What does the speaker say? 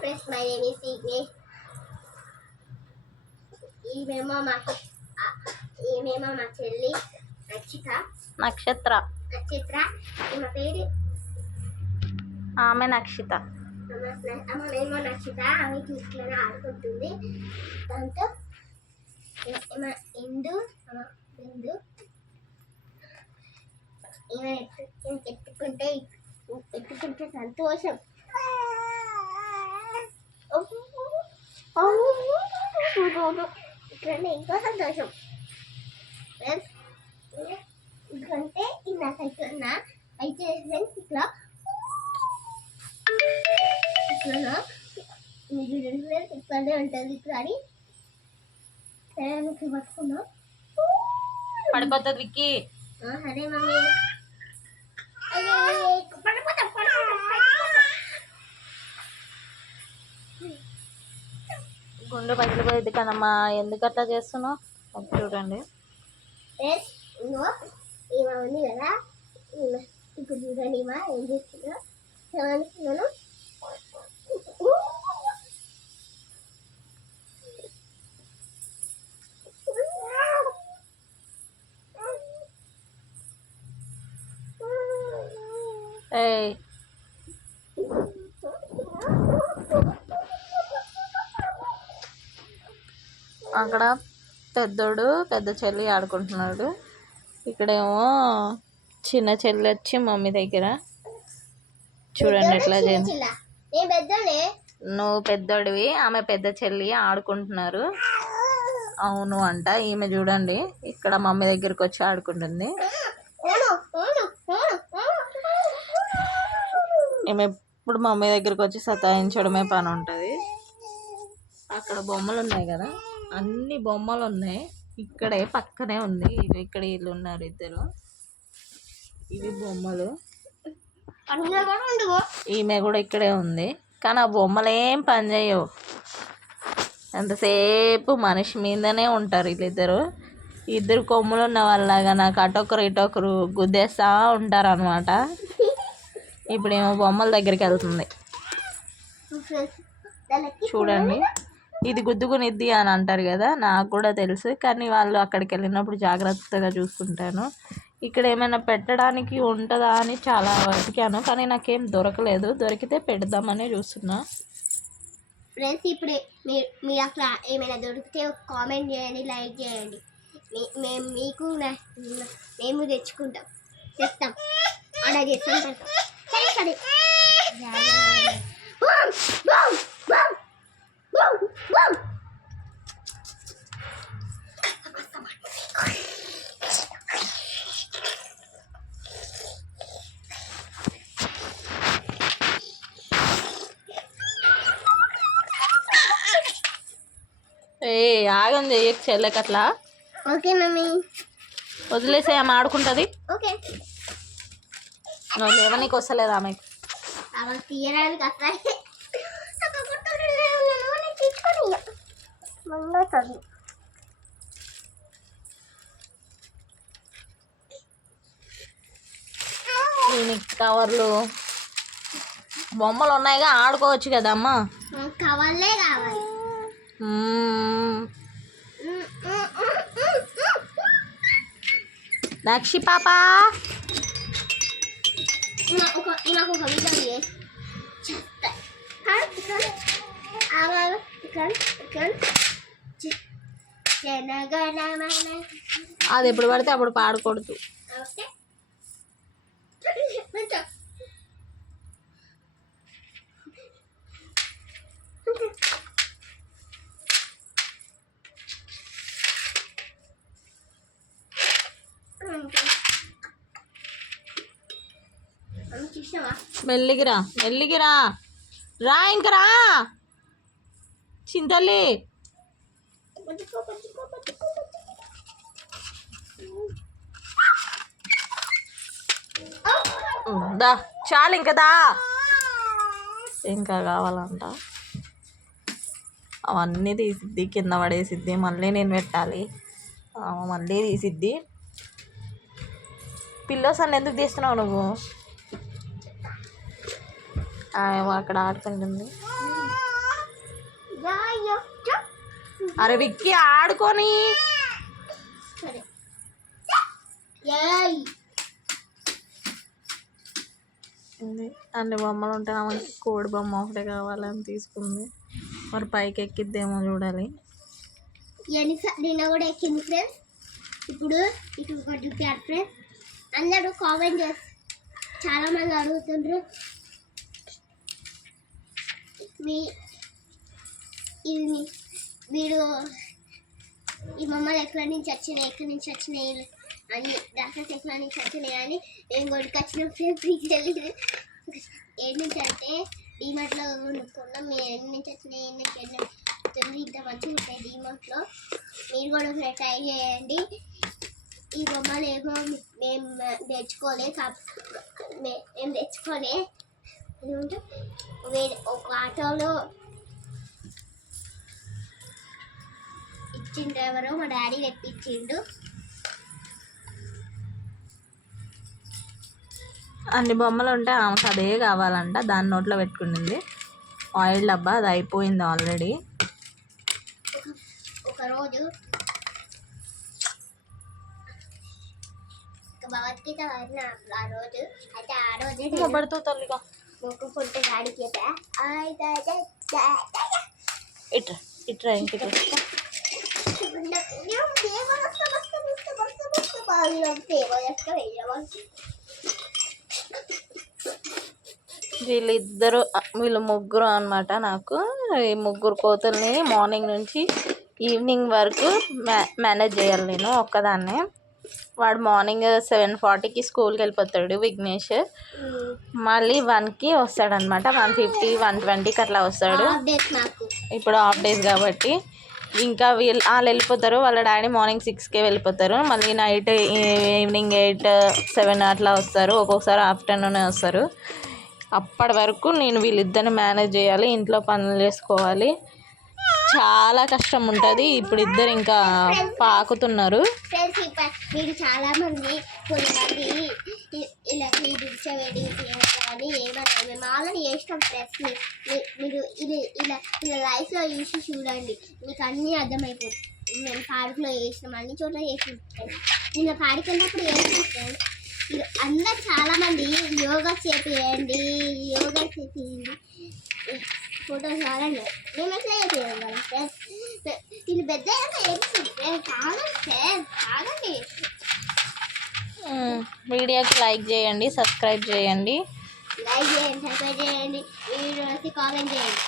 Friends, my name is Vignesh. ఈమెమో మా చెల్లి నక్షత్ర. ఈమె పేరు ఆమె నక్షిత. ఆమెమో నక్షిత. ఆమె తీసుకుని ఆడుకుంటుంది. దాంతో ఇందు ఈమె ఎత్తుకుంటే సంతోషం. ఇట్లనే ఇంకో సంతోషం. ఎందుకంటే నాకైతున్నా అయితే ఫ్రెండ్స్ ఇట్లా ఇక్కడే ఉంటుంది. ఇక్కడ అని పట్టుకున్నా పడిపోతుంది విక్కీ. అదే మమ్మీ గుండె పగిలిపోయింది కదమ్మా, ఎందుకు అట్లా చేస్తున్నావు? చూడండి ఈమె ఉంది కదా, ఇప్పుడు చూడండి ఈమె ఏం చేస్తుందో. నేను అక్కడ పెద్దోడు పెద్ద చెల్లి ఆడుకుంటున్నాడు. ఇక్కడేమో చిన్న చెల్లి వచ్చి మమ్మీ దగ్గర. చూడండి ఎట్లా నువ్వు పెద్దోడివి, ఆమె పెద్ద చెల్లి ఆడుకుంటున్నారు. అవును అంట. ఈమె చూడండి ఇక్కడ మమ్మీ దగ్గరికి వచ్చి ఆడుకుంటుంది. ఈమె ఎప్పుడు మమ్మీ దగ్గరికి వచ్చి సతాయించడమే పని ఉంటుంది. అక్కడ బొమ్మలు ఉన్నాయి కదా, అన్ని బొమ్మలు ఉన్నాయి. ఇక్కడే పక్కనే ఉంది. ఇక్కడ వీళ్ళు ఉన్నారు ఇద్దరు. ఇవి బొమ్మలు. ఈమె కూడా ఇక్కడే ఉంది. కానీ ఆ బొమ్మలు ఏం పని చేయవు. ఎంతసేపు మనిషి మీదనే ఉంటారు వీళ్ళిద్దరు. ఇద్దరు కొమ్ములు ఉన్న వాళ్ళలాగా నాకు అటొకరు ఇటొకరు గుద్దేస్తూ ఉంటారు అనమాట. ఇప్పుడు ఏమో బొమ్మల దగ్గరికి వెళ్తుంది. చూడండి, ఇది గుద్దుకునిద్ది అని అంటారు కదా, నాకు కూడా తెలుసు. కానీ వాళ్ళు అక్కడికి వెళ్ళినప్పుడు జాగ్రత్తగా చూసుకుంటాను. ఇక్కడ ఏమైనా పెట్టడానికి ఉంటుందా అని చాలా వెతికాను, కానీ నాకేం దొరకలేదు. దొరికితే పెడదామని చూస్తున్నా. ఫ్రెండ్స్, ఇప్పుడు మీరు అట్లా ఏమైనా దొరికితే కామెంట్ చేయండి, లైక్ చేయండి. మేము తెచ్చుకుంటాం, తెస్తాం, ఆర్డర్ చేస్తాం. సరే ఆగం చెయ్యకు చెల్లెకి అట్లా. ఓకే మమ్మీ, వదిలేసే ఆమె ఆడుకుంటుంది. ఓకే, నువ్వు లేవనీకి వస్తలేదు ఆమెకు. తీయడానికి వస్తాయి. కవర్లు బొమ్మలు ఉన్నాయిగా, ఆడుకోవచ్చు కదమ్మా. కవర్లే కావాలి. నక్షి పాప, నాకు ఒక వీడియో అది ఎప్పుడు పడితే అప్పుడు పాడకూడదు. మెల్లిగిరా మెల్లిగిరా రా, ఇంక రా చింతల్లి. దా చాలు, ఇంకా దా. ఇంకా కావాలంట. అవన్నీ తీసిద్ది, కింద పడేసిద్ది, మళ్ళీ నేను పెట్టాలి. మళ్ళీ తీసిద్ది. పిల్లోస్ అన్న ఎందుకు తీస్తున్నావు నువ్వు? అక్కడ ఆడుకుంటుంది. అరే విక్కీ ఆడుకొని సరే ఏయ్ అన్ని బొమ్మలు ఉంటాయి. ఆమెకి కోడి బొమ్మ ఒకటే కావాలని తీసుకుంది. మరి పైకి ఎక్కిద్దేమో చూడాలి. నిన్న కూడా ఎక్కింది ఫ్రెండ్స్. ఇప్పుడు ఇటు చూపారు ఫ్రెండ్స్. అందరూ కామెంట్ చేసి చాలా మంది అడుగుతుండ్రు మీరు ఈ బొమ్మలు ఎక్కడి నుంచి వచ్చినాయి అని డాక్టర్స్ ఎక్కడి నుంచి వచ్చినాయి అని నేను కొడుకొచ్చిన ఫ్రెండ్స్ తెలియదు. ఏడు నుంచి అంటే డీమార్ట్లో కొనుక్కున్నాం. మేము ఎన్ని నుంచి వచ్చినాయి ఇంత మంచిగా ఉంటాయి డీమార్ట్లో. మీరు కూడా ఒకసారి ట్రై చేయండి. ఈ బొమ్మలు ఏమో మేము తెచ్చుకోలే ఏమంటే ఒక ఆటోలో ఇచ్చిండు ఎవరో, మా డాడీ తెప్పించిండు. అన్ని బొమ్మలు ఉంటే ఆమెకు అదే కావాలంట. దాని నోట్లో పెట్టుకుంటుంది. ఆయిల్ డబ్బా అది అయిపోయింది ఆల్రెడీ. ఒకరోజు భగవద్గీత వాడిన ఆ రోజు అయితే ఆ రోజే పడుతూ తల్లిగా మొక్కుకుంటే డాడీకి ఇట్రా ఇట్రా ఇంటికి వీళ్ళు ముగ్గురు అన్నమాట. నాకు ఈ ముగ్గురు కోతుల్ని మార్నింగ్ నుంచి ఈవినింగ్ వరకు మేనేజ్ చేయాలి నేను ఒక్కదాన్నే. వాడు మార్నింగ్ 7:40కి స్కూల్కి వెళ్ళిపోతాడు విఘ్నేష్. మళ్ళీ 1కి వస్తాడనమాట. 1:50 1:20కి అట్లా వస్తాడు. ఇప్పుడు హాఫ్ డేస్ కాబట్టి ఇంకా వాళ్ళు వెళ్ళిపోతారు. వాళ్ళ డాడీ మార్నింగ్ 6కే వెళ్ళిపోతారు. మళ్ళీ నైట్ ఈవినింగ్ 8 7 అట్లా వస్తారు. ఒక్కొక్కసారి ఆఫ్టర్నూనే వస్తారు. అప్పటి వరకు నేను వీళ్ళిద్దరిని మేనేజ్ చేయాలి. ఇంట్లో పనులు చేసుకోవాలి. చాలా కష్టం ఉంటుంది. ఇప్పుడు ఇద్దరు ఇంకా పాకుతున్నారు. మీరు చాలా మంది కొంతమంది ఇలా కూర్చోబెట్టి కానీ ఏమన్నా మేము ఆల్రెడీ చేసినాం ఫ్రెండ్స్. మీరు ఇలా లైఫ్లో చూసి చూడండి, మీకు అన్నీ అర్థమైపోతుంది. మేము పార్కులో చేసినాం, అన్ని చోట్ల చేసినాం ఫ్రెండ్స్. నిన్న పార్క్ వెళ్ళినప్పుడు చేసినాం ఫ్రెండ్స్. అందరు చాలామంది యోగా చేపియండి ఫోటోస్ కావాలండి. మేము ఎట్లా చేయాలి కదా ఫ్రెండ్స్. వీళ్ళు పెద్ద కాదండి. వీడియోకి లైక్ చేయండి, సబ్స్క్రైబ్ చేయండి, వీడియోకి కామెంట్ చేయండి.